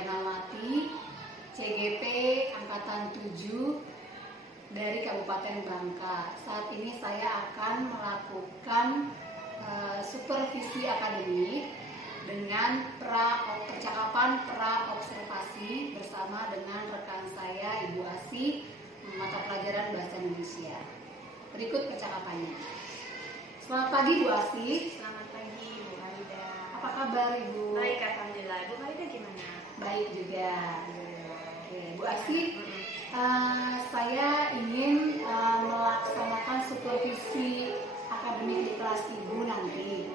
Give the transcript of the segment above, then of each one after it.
Ernawati, CGP Angkatan 7 dari Kabupaten Bangka. Saat ini saya akan melakukan supervisi akademik dengan percakapan pra-observasi bersama dengan rekan saya Ibu Asih, mata pelajaran Bahasa Indonesia. Berikut percakapannya. Selamat pagi Bu Asih. Selamat pagi Bu Farida. Apa kabar Ibu? Baik, alhamdulillah. Bu Farida gimana? Baik juga. Oke, Bu Asih, saya ingin melaksanakan supervisi akademik di kelas Ibu nanti.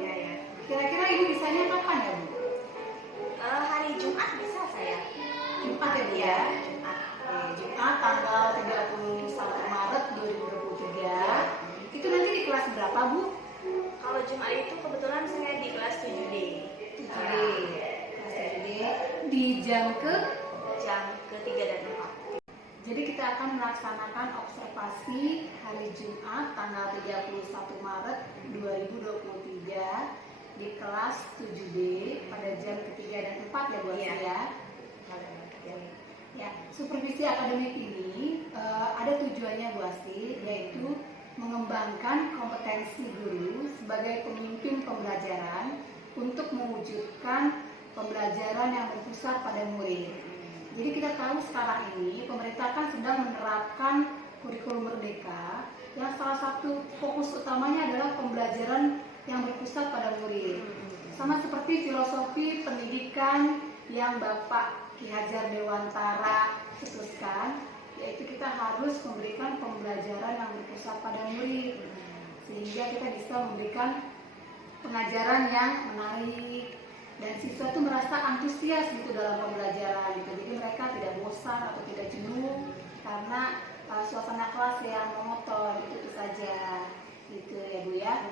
Ya, ya. Kira-kira Ibu bisanya kapan ya Bu? Hari Jumat bisa saya? Jumat ya Bu ya? Jumat. Oke, Jumat tanggal 31 Maret 2023. Itu nanti di kelas berapa Bu? Kalau Jumat itu kebetulan saya di kelas 7D. 7D. Kelas 7D di jam Jam ke-3 dan 4. Jadi kita akan melaksanakan observasi hari Jumat tanggal 31 Maret 2023 di kelas 7D pada jam ke-3 dan 4 ya Bu Asih ya. Ya, supervisi akademik ini ada tujuannya Bu Asih, yaitu mengembangkan kompetensi guru sebagai pemimpin pembelajaran untuk mewujudkan pembelajaran yang berpusat pada murid. Jadi kita tahu sekarang ini pemerintah kan sedang menerapkan kurikulum merdeka yang salah satu fokus utamanya adalah pembelajaran yang berpusat pada murid. Sama seperti filosofi pendidikan yang Bapak Ki Hajar Dewantara cetuskan, yaitu kita harus memberikan pembelajaran yang berpusat pada murid sehingga kita bisa memberikan pengajaran yang menarik dan siswa itu merasa antusias gitu dalam pembelajaran gitu. Jadi mereka tidak bosan atau tidak jenuh karena suasana kelas yang monoton. Itu saja gitu ya Bu ya.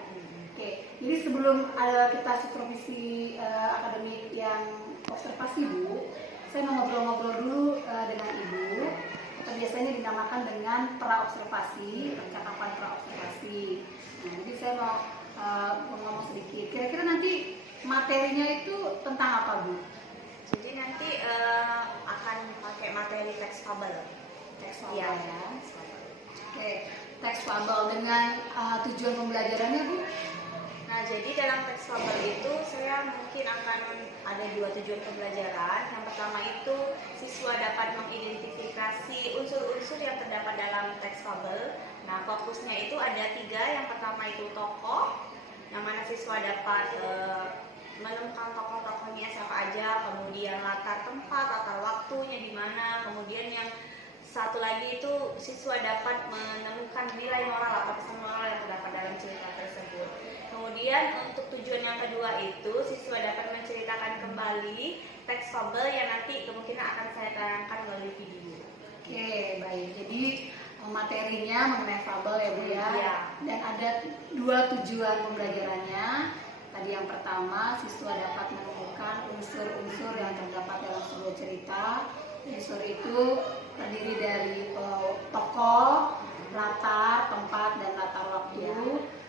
Oke, jadi sebelum kita supervisi akademik yang observasi Bu, saya mau ngobrol-ngobrol dulu dengan Ibu, atau biasanya dinamakan dengan pra-observasi, percakapan pra-observasi. Nah, jadi saya mau ngomong sedikit. Kira-kira nanti materinya itu tentang apa Bu? Jadi nanti akan pakai materi teks fabel. Teks fabel Ya. ya. Oke, teks fabel dengan tujuan pembelajarannya Bu? Nah, jadi dalam teks fabel itu saya mungkin akan ada 2 tujuan pembelajaran. Yang pertama itu siswa dapat mengidentifikasi unsur-unsur yang terdapat dalam teks fabel. Nah, fokusnya itu ada 3. Yang pertama itu tokoh, yang mana siswa dapat menemukan tokoh-tokohnya siapa aja, kemudian latar tempat, latar waktunya di mana, kemudian yang satu lagi itu siswa dapat menemukan nilai moral atau pesan moral yang terdapat dalam cerita tersebut. Kemudian untuk tujuan yang kedua itu siswa dapat menceritakan kembali teks fabel yang nanti kemungkinan akan saya tayangkan melalui video. Oke, baik. Jadi materinya mengenai fabel ya Bu ya. Iya. Dan ada 2 tujuan pembelajarannya. Tadi yang pertama, siswa dapat menemukan unsur-unsur yang terdapat dalam sebuah cerita. Unsur itu terdiri dari tokoh, latar, tempat, dan latar waktu.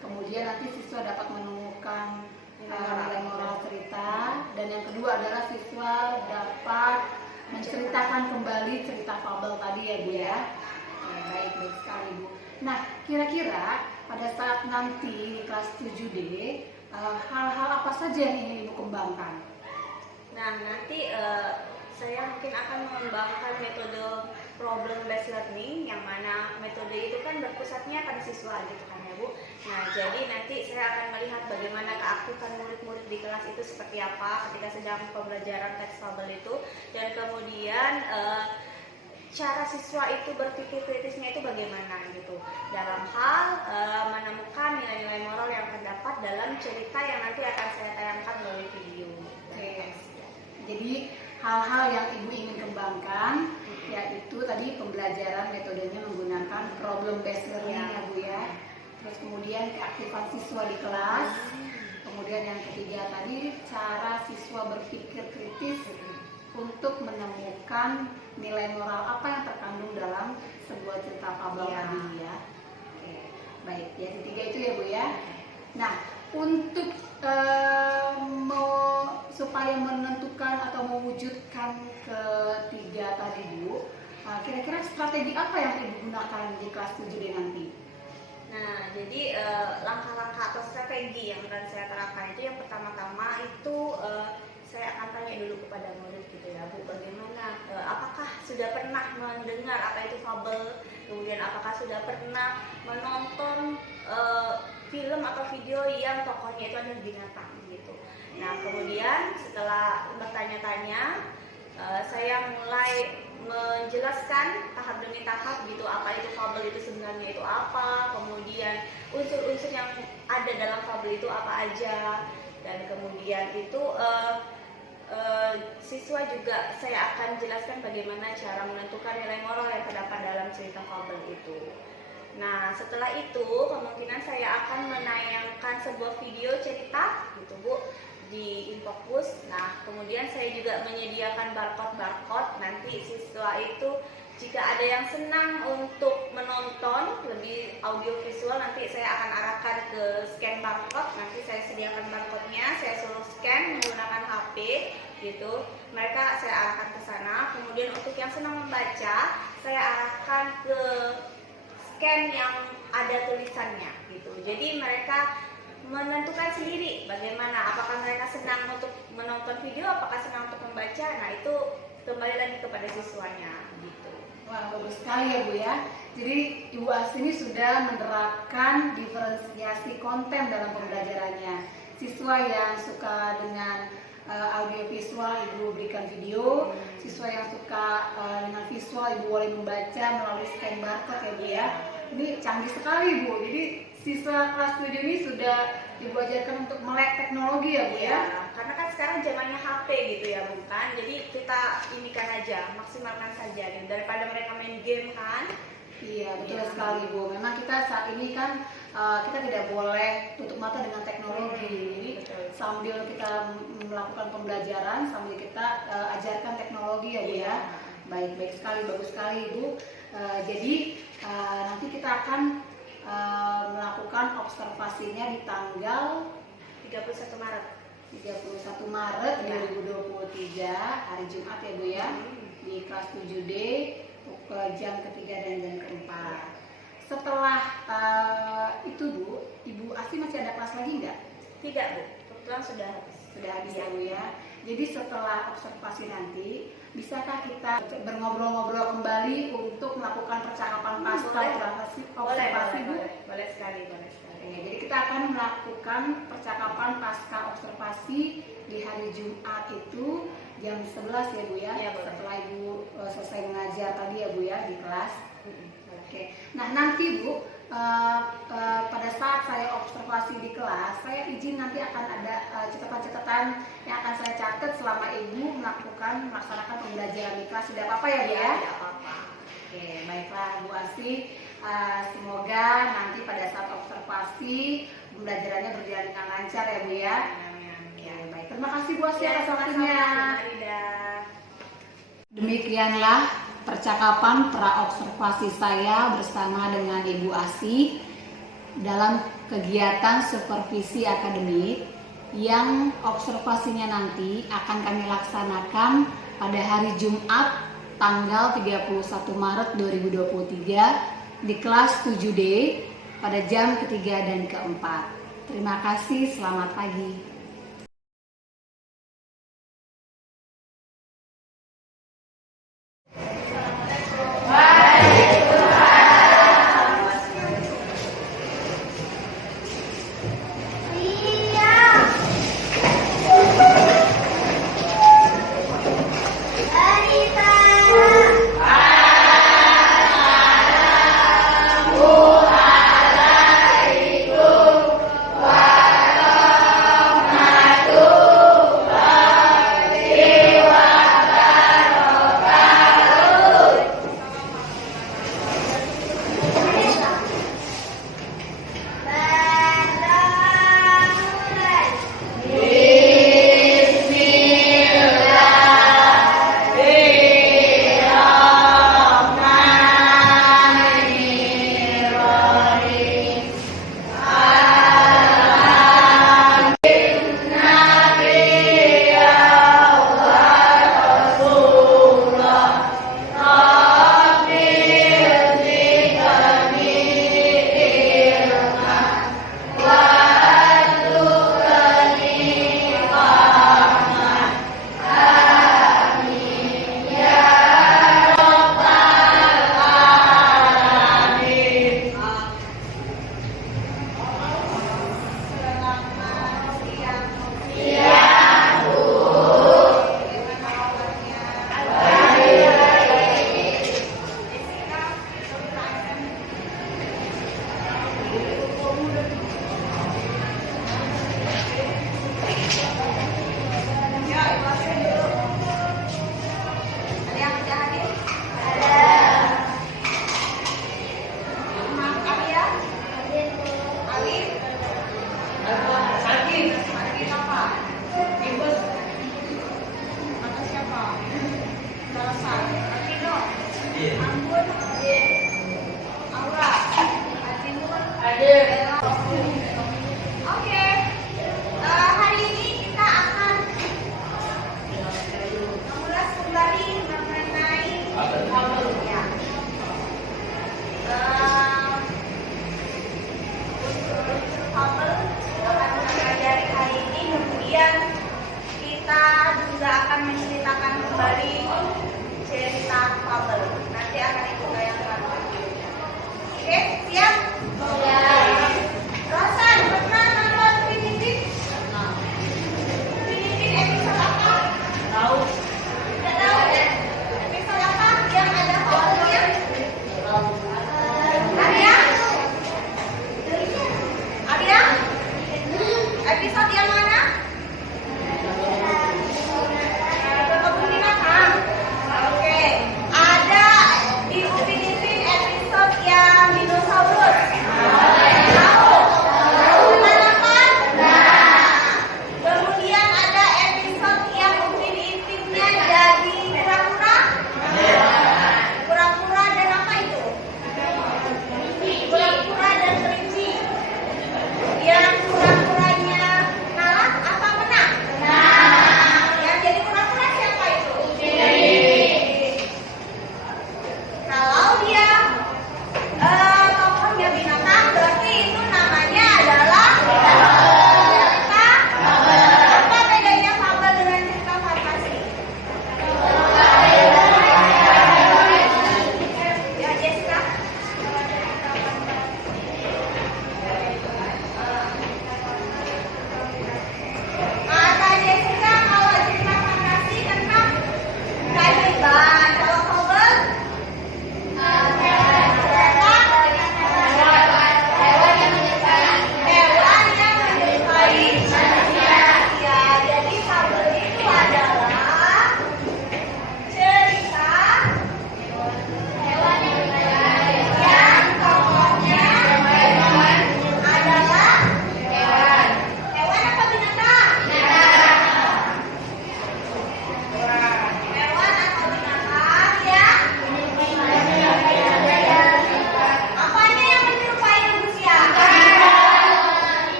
Kemudian nanti siswa dapat menemukan nilai moral cerita. Dan yang kedua adalah siswa dapat menceritakan kembali cerita fabel tadi ya Bu ya. Baik sekali Bu. Nah, kira-kira pada saat nanti di kelas 7D, hal-hal apa saja yang ingin Ibu kembangkan? Nah, nanti saya mungkin akan mengembangkan metode problem based learning, yang mana metode itu kan berpusatnya pada siswa gitu kan ya Bu. Nah, jadi nanti saya akan melihat bagaimana keaktifan murid-murid di kelas itu seperti apa ketika sedang pembelajaran teks fabel itu, dan kemudian cara siswa itu berpikir kritisnya itu bagaimana gitu dalam hal menemukan nilai-nilai moral yang terdapat dalam cerita yang nanti akan saya tayangkan melalui video. Oke. Jadi hal-hal yang Ibu ingin kembangkan yaitu tadi pembelajaran metodenya menggunakan problem based learning ya Bu ya. Terus kemudian keaktifan siswa di kelas. Kemudian yang ketiga tadi cara siswa berpikir kritis untuk menemukan nilai moral apa yang terkandung dalam sebuah cerita fabel tadi ya. Oke, baik. Yang ketiga itu ya Bu ya. Nah, untuk supaya menentukan atau mewujudkan ketiga tadi Bu, kira-kira strategi apa yang Ibu gunakan di kelas 7D nanti? Nah, jadi langkah-langkah atau strategi yang akan saya terapkan itu yang pertama-tama itu saya akan tanya dulu kepada murid gitu ya, Bu, bagaimana, apakah sudah pernah mendengar apa itu fabel, kemudian apakah sudah pernah menonton film atau video yang tokohnya itu adalah binatang gitu. Nah, kemudian setelah bertanya-tanya, saya mulai menjelaskan tahap demi tahap gitu, apa itu fabel itu sebenarnya itu apa, kemudian unsur-unsur yang ada dalam fabel itu apa aja, dan kemudian itu siswa juga saya akan jelaskan bagaimana cara menentukan nilai moral yang terdapat dalam cerita fabel itu. Nah, setelah itu kemungkinan saya akan menayangkan sebuah video cerita gitu Bu di Infocus. Nah, kemudian saya juga menyediakan barcode. Nanti siswa itu jika ada yang senang untuk menonton lebih audio visual, nanti saya akan arahkan ke scan barcode. Nanti saya sediakan barcode-nya, saya suruh scan menggunakan HP gitu. Mereka saya arahkan ke sana. Kemudian untuk yang senang membaca, saya arahkan ke scan yang ada tulisannya gitu. Jadi mereka menentukan sendiri bagaimana, apakah mereka senang untuk menonton video, apakah senang untuk membaca. Nah, itu kembali lagi kepada siswanya gitu. Wah, bagus sekali ya Bu ya. Jadi Ibu Asti ini sudah menerapkan diferensiasi konten dalam pembelajarannya. Siswa yang suka dengan audio visual Ibu berikan video, siswa yang suka dengan visual Ibu boleh membaca melalui scan barcode ya Bu ya. Ini canggih sekali Bu. Jadi siswa kelas 7 ini sudah Ibu ajarkan untuk melek teknologi ya Bu ya. Karena kan sekarang zamannya HP gitu ya Bu kan. Jadi kita inikan aja, maksimalkan saja gitu. Daripada mereka main game kan. Iya, betul sekali Bu. Memang kita saat ini kan kita tidak boleh tutup mata dengan teknologi. Jadi sambil kita melakukan pembelajaran, sambil kita ajarkan teknologi ya Bu ya. Baik sekali, bagus sekali Ibu. Jadi nanti kita akan melakukan observasinya di tanggal 31 Maret 2023 hari Jumat ya Bu ya, di kelas 7D ke jam ketiga dan jam keempat. Setelah itu Bu, Ibu Asti masih ada kelas lagi nggak? Tidak Bu, kebetulan sudah habis. Sudah habis ya Bu ya. Jadi setelah observasi nanti, bisakah kita berngobrol-ngobrol kembali untuk melakukan percakapan pasca observasi Bu? Boleh sekali. Jadi kita akan melakukan percakapan pasca observasi di hari Jumat itu jam 11 ya Bu ya. Setelah Ibu selesai mengajar tadi ya Bu ya di kelas. Oke. Nah, nanti Bu pada saat saya observasi di kelas, saya izin nanti akan ada catatan-catatan yang akan saya catat selama Ibu melaksanakan pembelajaran di kelas. Tidak apa-apa ya Bu ya? Tidak apa-apa. Oke, baiklah Bu Asti. Semoga nanti pada saat observasi pembelajarannya berjalan dengan lancar ya Bu ya. Ya, baik. Terima kasih Bu Asti atas waktunya. Demikianlah percakapan pra-observasi saya bersama dengan Ibu Asti dalam kegiatan supervisi akademik yang observasinya nanti akan kami laksanakan pada hari Jumat tanggal 31 Maret 2023 di kelas 7D pada jam ketiga dan keempat. Terima kasih, selamat pagi.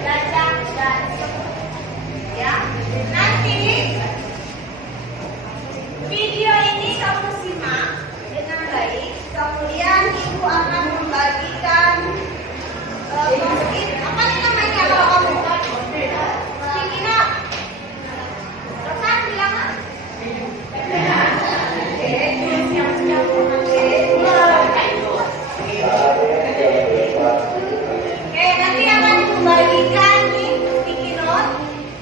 gajah dan semut. Ya, nanti video ini kamu simak dengan baik. Kemudian ibu akan membagikan apa nih namanya kalau kamu Cikina Rosan bilang apa? Oke, nanti akan membagikan nih sticky note.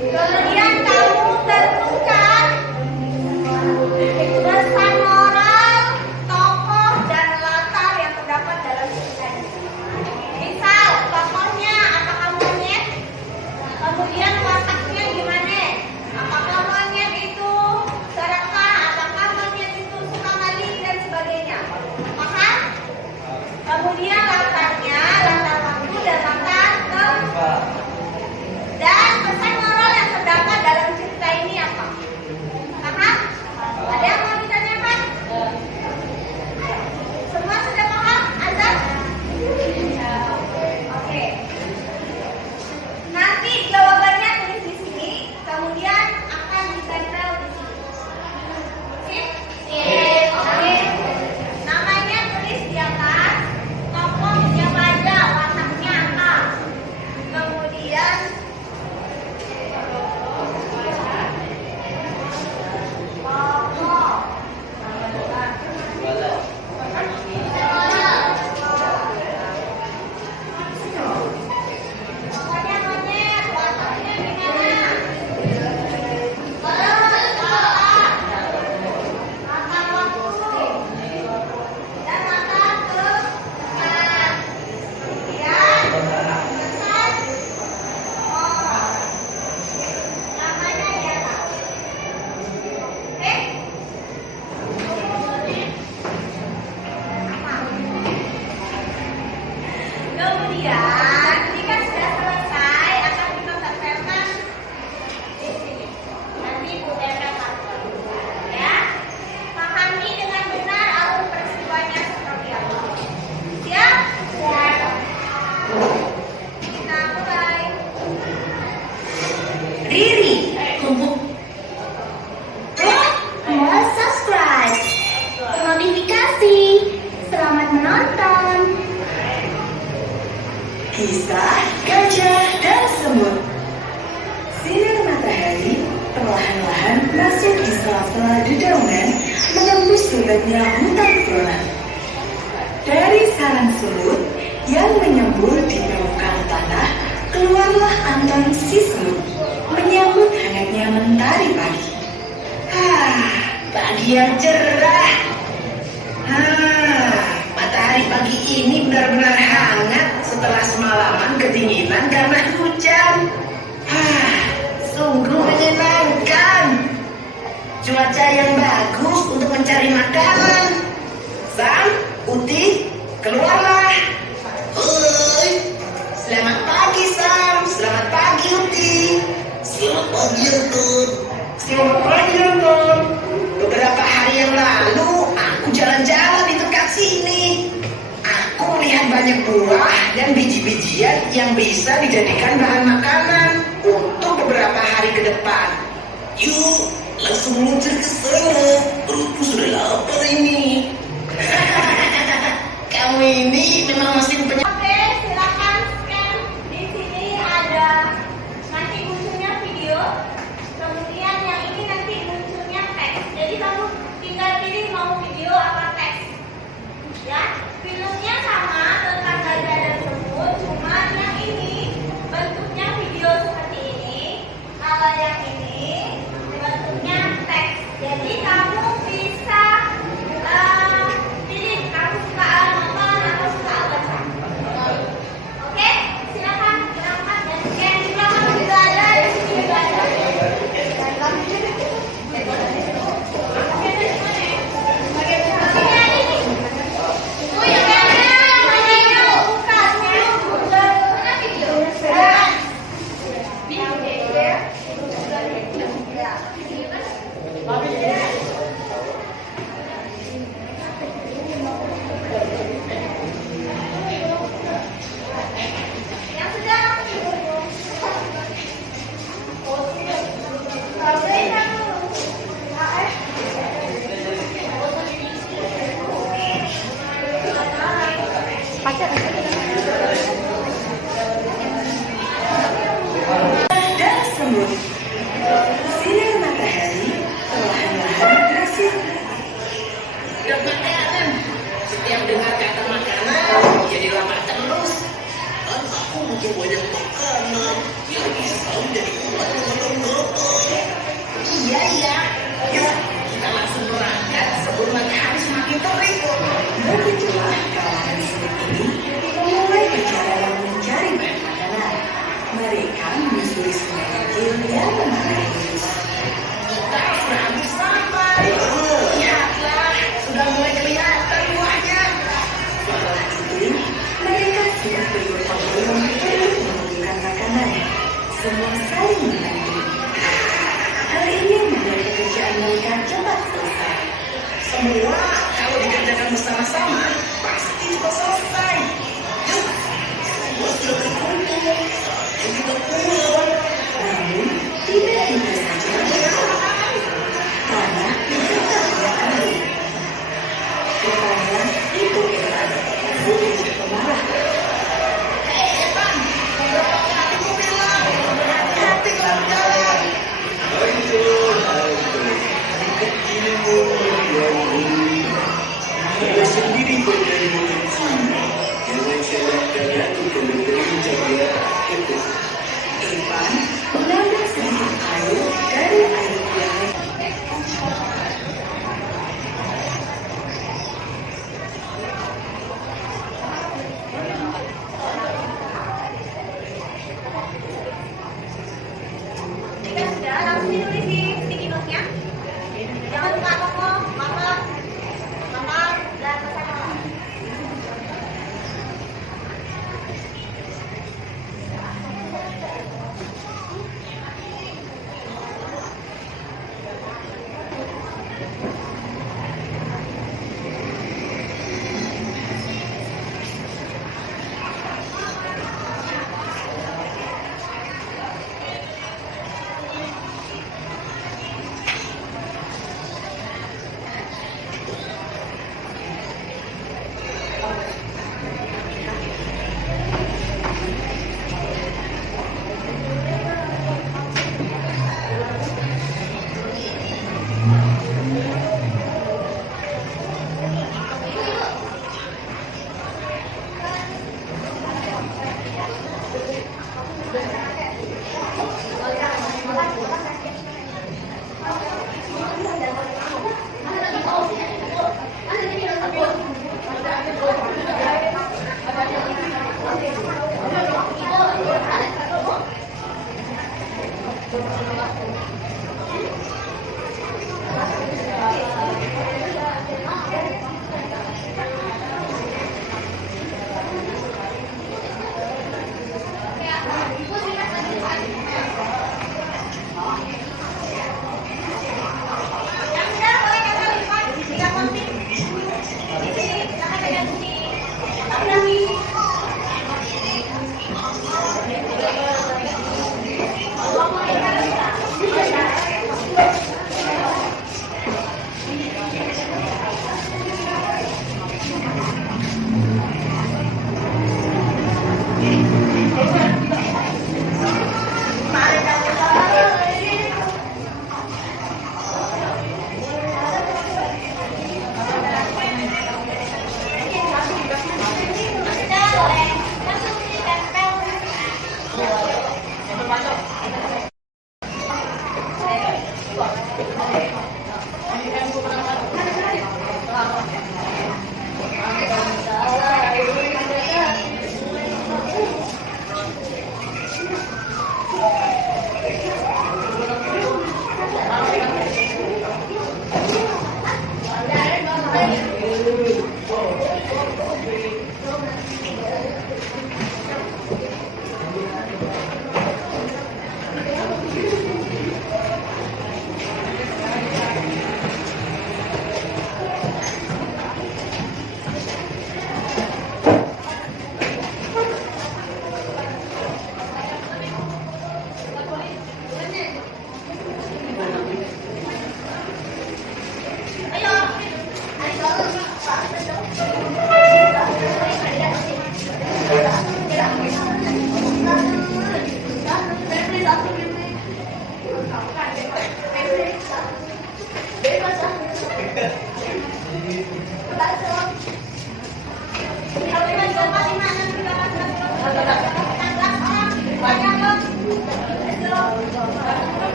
Kemudian kamu tentukan pesan moral, tokoh, dan latar yang terdapat dalam cerita ini. Misal, tokohnya apakah monyet? Kemudian wataknya gimana? Apakah monyet itu serakah? Apakah monyet itu suka maling dan sebagainya? Paham? Kemudian latarnya, latar waktu dan latar tempat. Dan pesan moral yang terdapat dalam cerita ini apa? Paham? Ada yang mau ditanyakan? Semua sudah paham? Azam? Oke. Nanti jawabannya tulis di sini, kemudian akan ditempel di sini. Sip? Sip. Oke. Namanya tulis di atas, tokoh siapa aja, wataknya apa. Kemudian kemudian jika sudah selesai akan kita tempelkan di sini. Nanti ibu tempelkan ya. Pahami dengan benar alur peristiwanya seperti apa. Siap? Siap. Kita mulai. Riri, mau subscribe, notifikasi, selamat menonton. Kisah Gajah dan Semut. Sinar matahari perlahan-lahan masuk di sela-sela dedaunan, menembus lebatnya hutan flora. Dari sarang semut yang menyembur di permukaan tanah, keluarlah Anton si semut, menyambut hangatnya mentari pagi. Pagi yang cerah. Matahari pagi ini benar-benar hangat setelah semalaman kedinginan karena hujan. Sungguh menyenangkan. Cuaca yang bagus untuk mencari makanan. Sam, Uti, keluarlah. Selamat pagi Sam, selamat pagi Uti. Selamat pagi Anton. Selamat pagi Anton. Beberapa hari yang lalu aku jalan-jalan di dekat sini. Aku melihat banyak buah dan biji-bijian yang bisa dijadikan bahan makanan untuk beberapa hari ke depan. Yuk, langsung meluncur ke sana. Perutku sudah lapar ini. Kamu ini memang masih punya. Oke, silakan scan. Di sini ada nanti munculnya video. Kemudian yang ini nanti munculnya teks. Jadi kamu tinggal pilih mau video apa teks. Ya, filmnya sama tentang gajah dan semut, cuma yang ini bentuknya video seperti ini. Kalau yang ini bentuknya teks. Jadi kamu bisa Setiap dengar kata makanan, jadi lapar terus. Dan aku butuh banyak makanan yang bisa menjadi kuat mengelola kotor. Iya, iya. Yuk, kita langsung berangkat sebelum matahari semakin terik. Begitulah kawanan sulit ini memulai perjalanan mencari bahan makanan. Mereka menyusuri sungai kecil yang mengalir lurus. Kita sudah hampir sampai. Lihatlah, sudah mulai kelihatan buahnya. Setelah itu, mereka sudah bergotong royong untuk mengumpulkan makanan. Semua saling membantu. Hal ini membuat pekerjaan mereka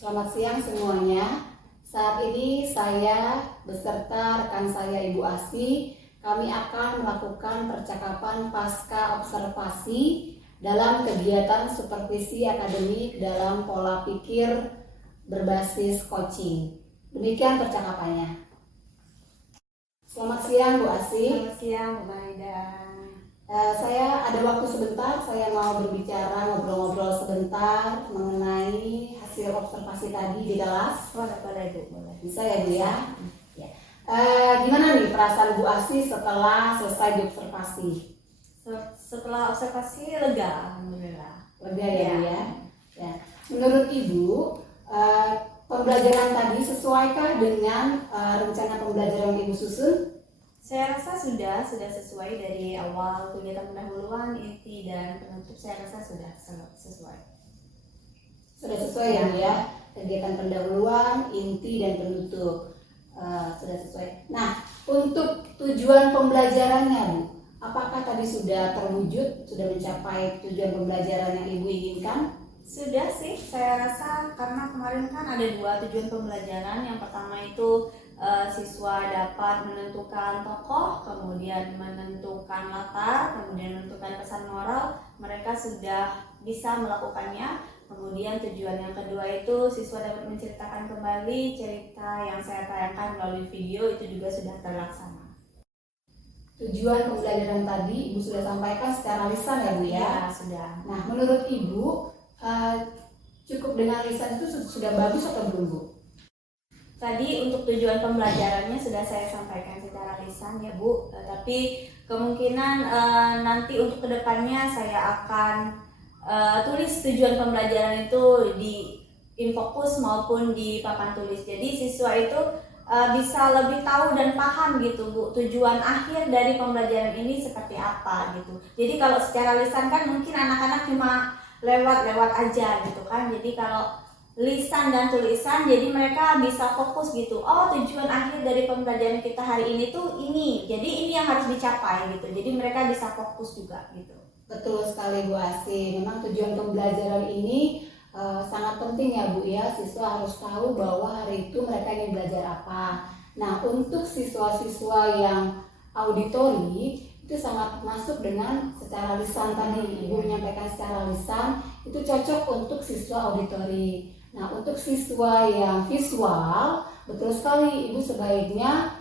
Selamat siang semuanya. Saat ini saya beserta rekan saya Ibu Asi, kami akan melakukan percakapan pasca observasi dalam kegiatan supervisi akademik dalam pola pikir berbasis coaching. Demikian percakapannya. Selamat siang Bu Asi. Selamat siang Bu Maida. Saya ada waktu sebentar, saya mau berbicara, ngobrol-ngobrol sebentar mengenai hasil observasi tadi di kelas. Boleh Bu, boleh. Bisa ya Bu ya? Ya. Gimana nih perasaan Bu Asi setelah selesai diobservasi? Setelah observasi lega, alhamdulillah. Lega ya Bu ya? Ya. Menurut Ibu, pembelajaran tadi sesuaikah dengan rencana pembelajaran yang Ibu susun? Saya rasa sudah sesuai dari awal kegiatan pendahuluan, inti dan penutup. Saya rasa sudah sesuai. Sudah sesuai ya Bu ya? Kegiatan pendahuluan, inti dan penutup sudah sesuai. Nah, untuk tujuan pembelajarannya Bu, apakah tadi sudah terwujud, sudah mencapai tujuan pembelajaran yang Ibu inginkan? Sudah sih, saya rasa karena kemarin kan ada 2 tujuan pembelajaran. Yang pertama itu siswa dapat menentukan tokoh, kemudian menentukan latar, kemudian menentukan pesan moral. Mereka sudah bisa melakukannya. Kemudian tujuan yang kedua itu siswa dapat menceritakan kembali cerita yang saya tayangkan melalui video, itu juga sudah terlaksana. Tujuan pembelajaran tadi Ibu sudah sampaikan secara lisan ya Bu ya? Ya, sudah. Nah, menurut Ibu cukup dengan lisan itu sudah bagus atau belum Bu? Tadi untuk tujuan pembelajarannya sudah saya sampaikan secara lisan ya Bu, tapi kemungkinan nanti untuk kedepannya saya akan tulis tujuan pembelajaran itu di infokus maupun di papan tulis. Jadi siswa itu bisa lebih tahu dan paham gitu Bu, tujuan akhir dari pembelajaran ini seperti apa gitu. Jadi kalau secara lisan kan mungkin anak-anak cuma lewat aja gitu kan. Jadi kalau lisan dan tulisan, jadi mereka bisa fokus gitu. Oh, tujuan akhir dari pembelajaran kita hari ini tuh ini. Jadi ini yang harus dicapai gitu. Jadi mereka bisa fokus juga gitu. Betul sekali Bu Asi. Memang tujuan pembelajaran ini sangat penting ya Bu ya. Siswa harus tahu bahwa hari itu mereka ingin belajar apa. Nah, untuk siswa-siswa yang auditori itu sangat masuk dengan secara lisan tadi. Ibu menyampaikan secara lisan itu cocok untuk siswa auditori. Nah, untuk siswa yang visual, betul sekali Ibu sebaiknya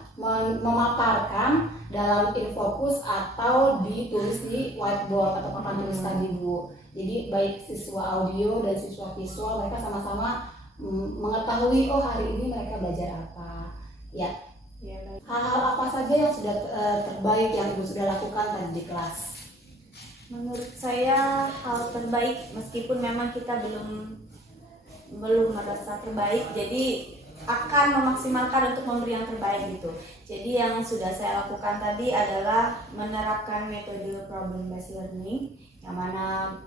memaparkan dalam infokus atau ditulis di whiteboard atau papan tulis tadi Bu. Jadi baik siswa audio dan siswa visual mereka sama-sama mengetahui oh hari ini mereka belajar apa. Ya. Hal-hal apa saja yang sudah terbaik yang Ibu sudah lakukan tadi di kelas? Menurut saya hal terbaik, meskipun memang kita belum merasa terbaik, jadi akan memaksimalkan untuk memberi yang terbaik gitu. Jadi yang sudah saya lakukan tadi adalah menerapkan metode problem based learning, yang mana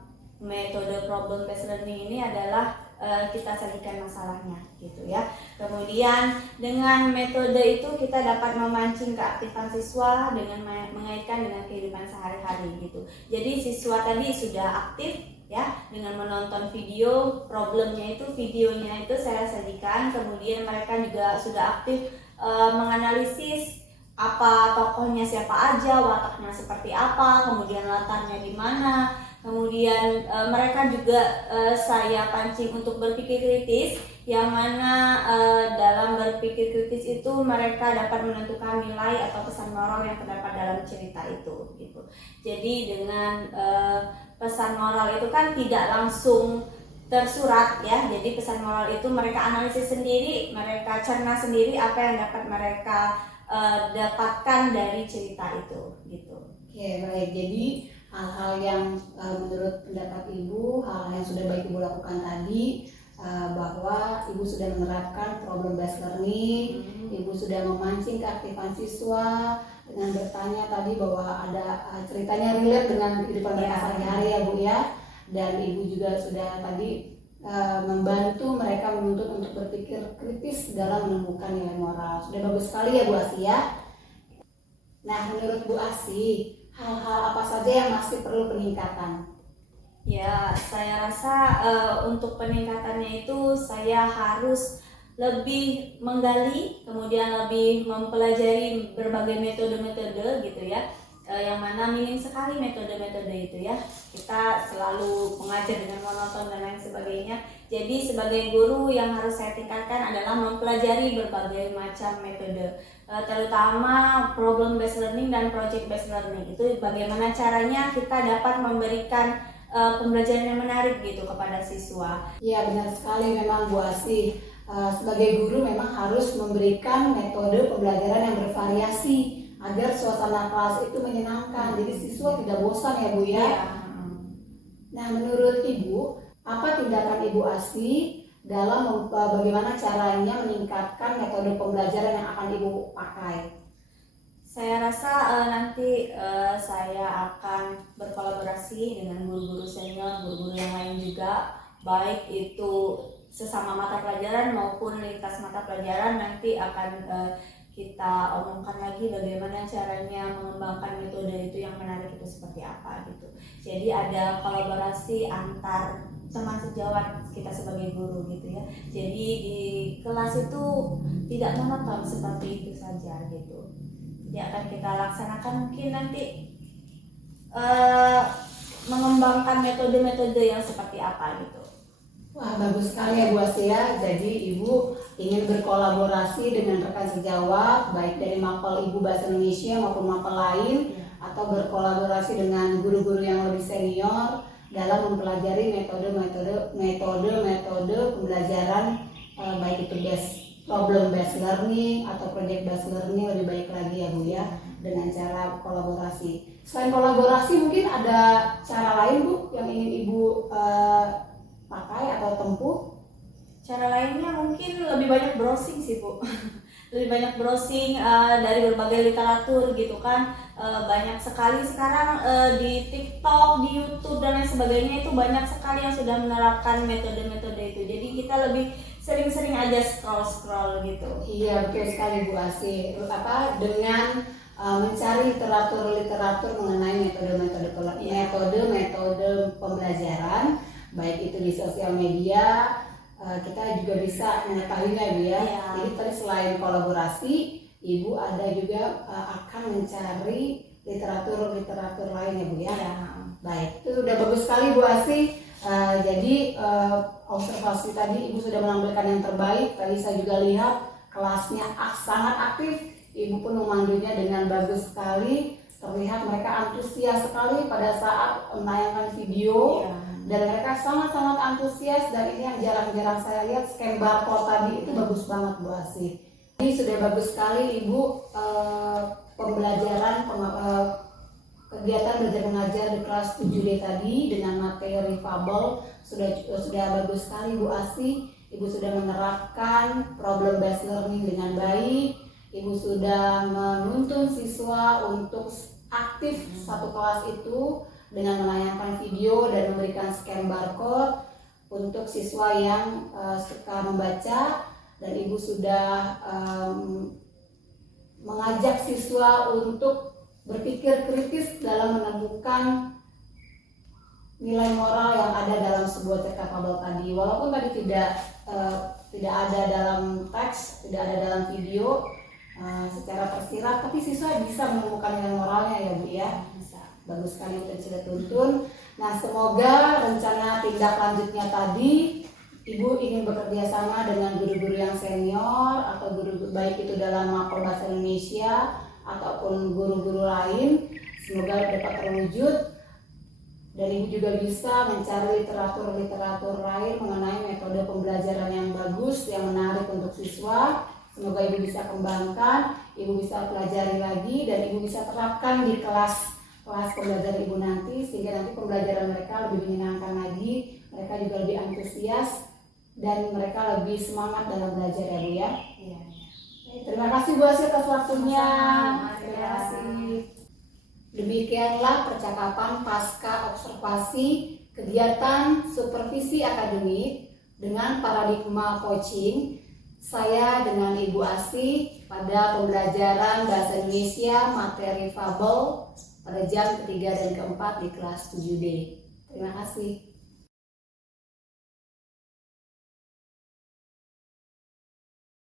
metode problem based learning ini adalah kita sajikan masalahnya gitu ya. Kemudian dengan metode itu kita dapat memancing keaktifan siswa dengan mengaitkan dengan kehidupan sehari-hari gitu. Jadi siswa tadi sudah aktif ya dengan menonton video problemnya, itu videonya itu saya sajikan. Kemudian mereka juga sudah aktif menganalisis apa tokohnya siapa aja, wataknya seperti apa, kemudian latarnya di mana. Kemudian mereka juga saya pancing untuk berpikir kritis. yang mana dalam berpikir kritis itu mereka dapat menentukan nilai atau pesan moral yang terdapat dalam cerita itu gitu. Jadi dengan pesan moral itu kan tidak langsung tersurat ya, jadi pesan moral itu mereka analisis sendiri, mereka cerna sendiri apa yang dapat mereka dapatkan dari cerita itu gitu. Oke, baik. Jadi hal-hal yang menurut pendapat Ibu, hal-hal yang sudah baik Ibu lakukan tadi, bahwa Ibu sudah menerapkan problem based learning, Ibu sudah memancing keaktifan siswa dengan bertanya tadi bahwa ada ceritanya relate dengan kehidupan mereka sehari-hari ya Bu ya, dan Ibu juga sudah tadi membantu mereka menuntut untuk berpikir kritis dalam menemukan nilai moral. Sudah bagus sekali ya Bu Asih ya. Nah, menurut Bu Asih, hal-hal apa saja yang masih perlu peningkatan? Ya, saya rasa untuk peningkatannya itu saya harus lebih menggali, kemudian lebih mempelajari berbagai metode-metode gitu ya, yang mana minim sekali metode-metode itu ya. Kita selalu mengajar dengan monoton dan lain sebagainya. Jadi sebagai guru yang harus saya tingkatkan adalah mempelajari berbagai macam metode, terutama problem based learning dan project based learning. Itu bagaimana caranya kita dapat memberikan pembelajaran yang menarik gitu kepada siswa. Iya, benar sekali memang Bu Asih. Sebagai guru memang harus memberikan metode pembelajaran yang bervariasi agar suasana kelas itu menyenangkan, jadi siswa tidak bosan ya Bu ya. Nah, menurut Ibu, apa tindakan Ibu Asih dalam bagaimana caranya meningkatkan metode pembelajaran yang akan Ibu pakai? Saya rasa nanti saya akan berkolaborasi dengan guru-guru senior, guru-guru yang lain juga, baik itu sesama mata pelajaran maupun lintas mata pelajaran. Nanti akan kita omongkan lagi bagaimana caranya mengembangkan metode itu yang menarik itu seperti apa gitu. Jadi ada kolaborasi antar teman sejawat kita sebagai guru gitu ya. Jadi di kelas itu tidak monoton seperti itu saja gitu. Jadi akan kita laksanakan mungkin nanti mengembangkan metode-metode yang seperti apa gitu. Wah, bagus sekali ya Bu Asih ya. Jadi Ibu ingin berkolaborasi dengan rekan sejawat, baik dari mapel Ibu Bahasa Indonesia maupun mapel lain, atau berkolaborasi dengan guru-guru yang lebih senior dalam mempelajari metode pembelajaran, baik itu problem based learning atau project based learning, lebih baik lagi ya Bu ya, dengan cara kolaborasi. Selain kolaborasi mungkin ada cara lain Bu yang ingin Ibu pakai atau tempuh? Cara lainnya mungkin lebih banyak browsing sih Bu. Lebih banyak browsing dari berbagai literatur gitu kan. Banyak sekali sekarang di TikTok, di YouTube dan lain sebagainya itu banyak sekali yang sudah menerapkan metode-metode itu. Jadi kita lebih sering-sering aja scroll gitu. Iya, betul sekali Bu Asih. Dengan mencari literatur mengenai metode pembelajaran, baik itu di sosial media, kita juga bisa mengetahuinya Bu ya. Jadi tadi selain kolaborasi, Ibu ada juga akan mencari literatur lain ya Bu ya. Baik, itu udah bagus sekali Bu Asih. Jadi observasi tadi Ibu sudah menampilkan yang terbaik. Tadi saya juga lihat kelasnya sangat aktif. Ibu pun memandunya dengan bagus sekali. Terlihat mereka antusias sekali pada saat menayangkan video. Dan mereka sangat-sangat antusias, dan ini yang jarang-jarang saya lihat, scan barcode tadi itu bagus banget Bu Asih. Ini sudah bagus sekali Ibu pembelajaran kegiatan belajar mengajar di kelas 7D tadi dengan materi fabel sudah bagus sekali Bu Asih. Ibu sudah menerapkan problem based learning dengan baik. Ibu sudah menuntun siswa untuk aktif satu kelas itu dengan menayangkan video dan memberikan scan barcode untuk siswa yang suka membaca, dan Ibu sudah mengajak siswa untuk berpikir kritis dalam menemukan nilai moral yang ada dalam sebuah cerita fabel tadi. Walaupun tadi tidak ada dalam teks, tidak ada dalam video secara tersirat, tapi siswa bisa menemukan nilai moralnya ya Bu ya. Bagus sekali yang sudah tuntun. Nah, semoga rencana tindak lanjutnya tadi Ibu ingin bekerja sama dengan guru-guru yang senior atau guru baik itu dalam mapel bahasa Indonesia ataupun guru-guru lain, semoga dapat terwujud. Dan Ibu juga bisa mencari literatur-literatur lain mengenai metode pembelajaran yang bagus, yang menarik untuk siswa. Semoga Ibu bisa kembangkan, Ibu bisa pelajari lagi, dan Ibu bisa terapkan di kelas pembelajaran Ibu nanti, sehingga nanti pembelajaran mereka lebih menyenangkan lagi, mereka juga lebih antusias, dan mereka lebih semangat dalam belajar ya Bu ya. Iya. Terima kasih Bu Asih atas waktunya. Sama-sama. Terima kasih. Demikianlah percakapan pasca observasi kegiatan supervisi akademik dengan paradigma coaching saya dengan Ibu Asih pada pembelajaran Bahasa Indonesia materi fabel pada jam ketiga dan keempat di kelas 7D. Terima kasih.